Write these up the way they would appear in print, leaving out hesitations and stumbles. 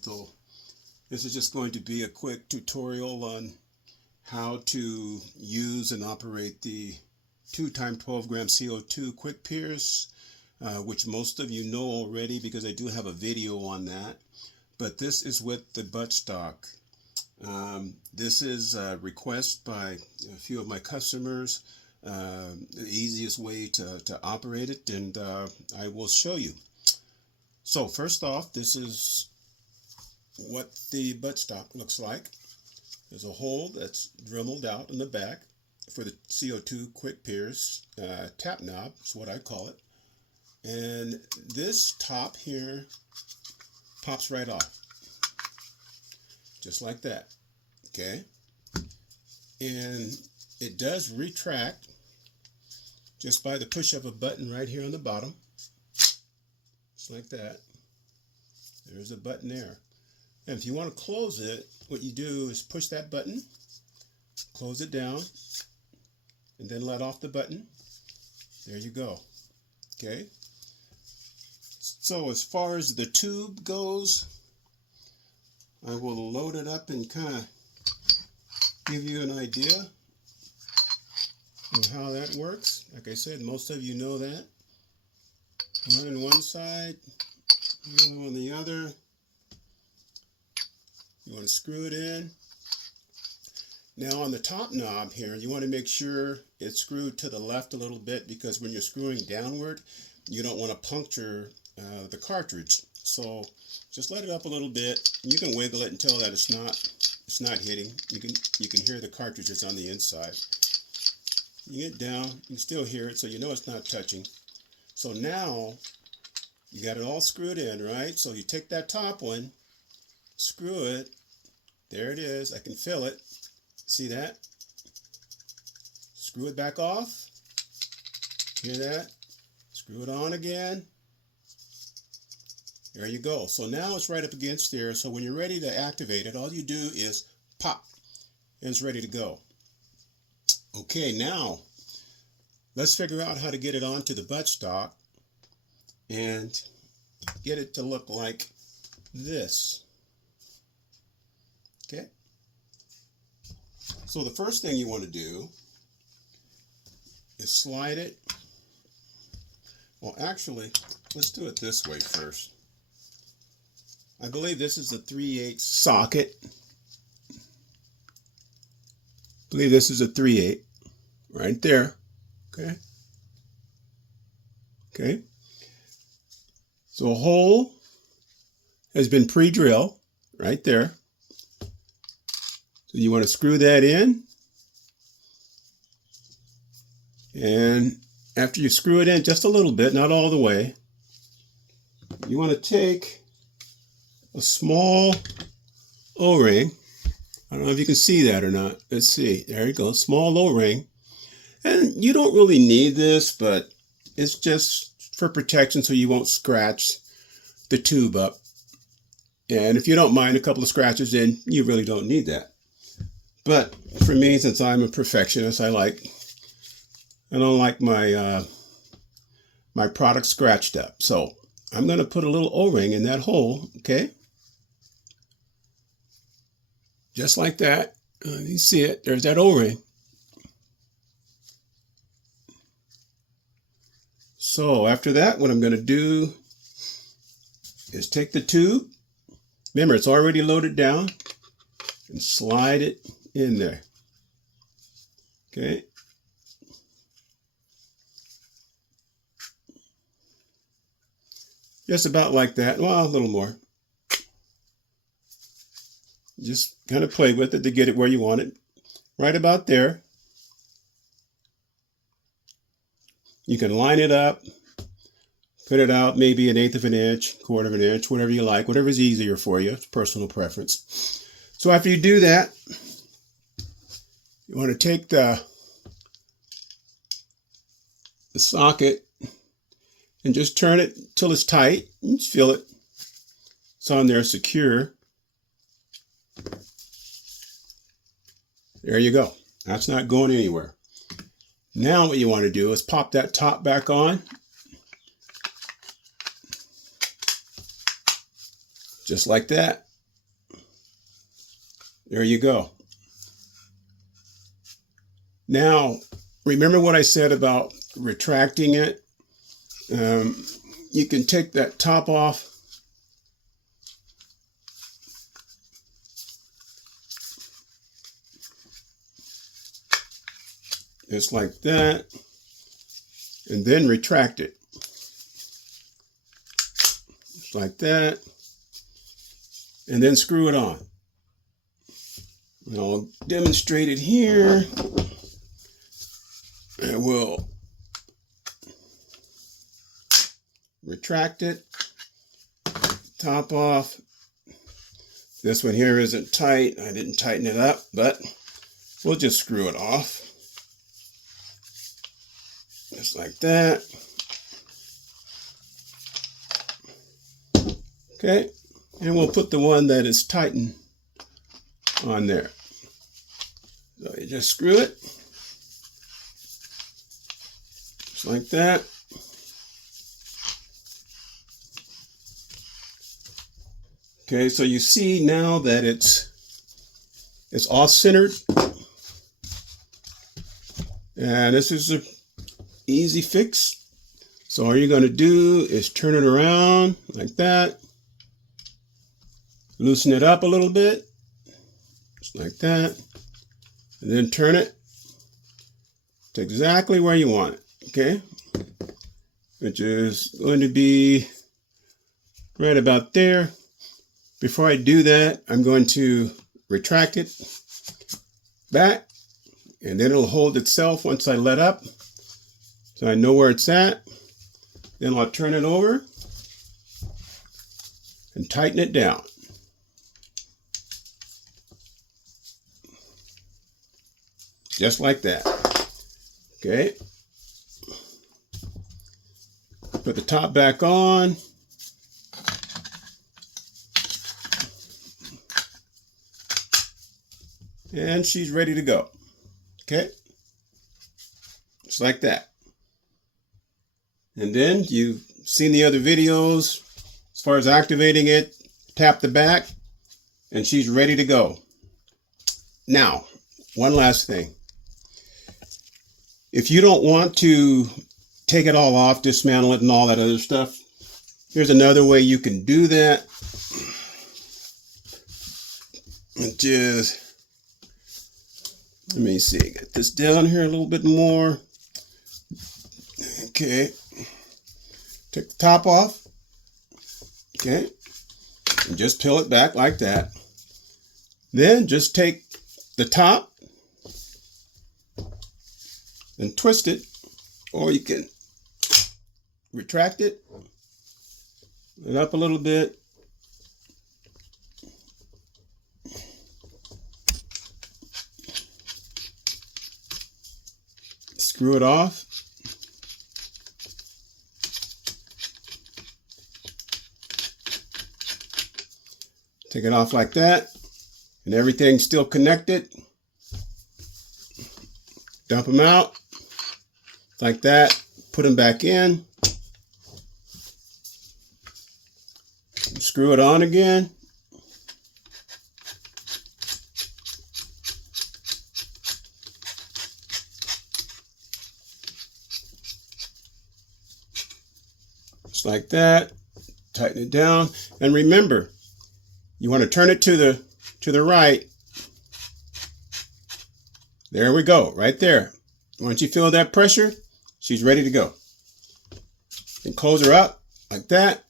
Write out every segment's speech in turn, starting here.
lethal. This is just going to be a quick tutorial on how to use and operate the 2x12 gram CO2 quick pierce, which most of you know already because I do have a video on that. But this is with the buttstock. This is a request by a few of my customers, the easiest way to operate it, and I will show you. So first off, this is what the buttstock looks like. There's a hole that's dremelled out in the back for the CO2 quick pierce tap knob, is what I call it. And this top here pops right off, just like that, okay? And it does retract just by the push of a button right here on the bottom, just like that. There's a button there. And if you want to close it, what you do is push that button, close it down, and then let off the button. There you go. Okay? So as far as the tube goes, I will load it up and kind of give you an idea of how that works. Like I said, most of you know that. One on one side, the other on the other. You want to screw it in. Now on the top knob here, you want to make sure it's screwed to the left a little bit, because when you're screwing downward, you don't want to puncture the cartridge. So just let it up a little bit. You can wiggle it until that it's not hitting. You can hear the cartridges on the inside. You get down, you can still hear it, so you know it's not touching. So now you got it all screwed in, right? So you take that top one, screw it. There it is. I can feel it. See that? Screw it back off. Hear that? Screw it on again. There you go. So now it's right up against there. So when you're ready to activate it, all you do is pop, and it's ready to go. Okay, now let's figure out how to get it onto the buttstock and get it to look like this. Okay, so the first thing you want to do is slide it. Well, actually, let's do it this way first. I believe this is a 3/8 socket. I believe this is a 3/8 right there. Okay. Okay. So a hole has been pre-drilled right there. So you want to screw that in, and after you screw it in just a little bit, not all the way, you want to take a small O-ring. I don't know if you can see that or not. Let's see. There you go. Small O-ring. And you don't really need this, but it's just for protection so you won't scratch the tube up. And if you don't mind a couple of scratches in, you really don't need that. But for me, since I'm a perfectionist, I don't like my my product scratched up. So I'm going to put a little O-ring in that hole, okay? Just like that. You see it. There's that O-ring. So after that, what I'm going to do is take the tube. Remember, it's already loaded down, and slide it in there. Okay. Just about like that. Well, a little more. Just kind of play with it to get it where you want it. Right about there. You can line it up, put it out maybe 1/8 of an inch, 1/4 of an inch, whatever you like, whatever's easier for you. It's personal preference. So after you do that, you want to take the socket and just turn it till it's tight. You just feel it. It's on there secure. There you go. That's not going anywhere. Now what you want to do is pop that top back on. Just like that. There you go. Now, remember what I said about retracting it? You can take that top off. Just like that. And then retract it. Just like that. And then screw it on. And I'll demonstrate it here. I will retract it, top off. This one here isn't tight. I didn't tighten it up, but we'll just screw it off. Just like that. Okay, and we'll put the one that is tightened on there. So you just screw it. Just like that. Okay, so you see now that it's off centered. And this is an easy fix. So all you're going to do is turn it around like that. Loosen it up a little bit. Just like that. And then turn it to exactly where you want it. Okay, which is going to be right about there. Before I do that, I'm going to retract it back, and then it'll hold itself once I let up. So I know where it's at. Then I'll turn it over and tighten it down. Just like that. Okay. Put the top back on. And she's ready to go. Okay. Just like that. And then you've seen the other videos as far as activating it. Tap the back and she's ready to go. Now, one last thing. If you don't want to take it all off, dismantle it and all that other stuff, here's another way you can do that. Just, let me see, get this down here a little bit more. Okay, take the top off. Okay, and just peel it back like that. Then just take the top and twist it, or you can retract it up a little bit. Screw it off. Take it off like that, and everything's still connected. Dump them out like that. Put them back in. Screw it on again. Just like that. Tighten it down. And remember, you want to turn it to the right. There we go, right there. Once you feel that pressure, she's ready to go. And close her up like that.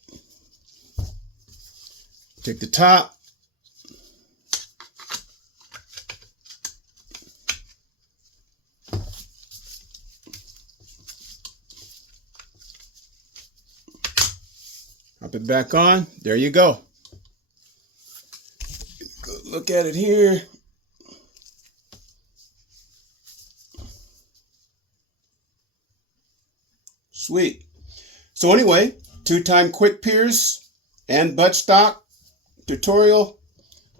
Take the top. Pop it back on. There you go. Look at it here. Sweet. So anyway, 2-time quick pierce and buttstock tutorial.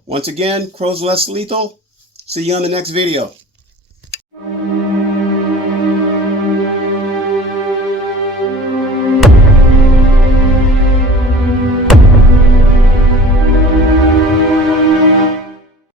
Once again, crow's less lethal. See you on the next video.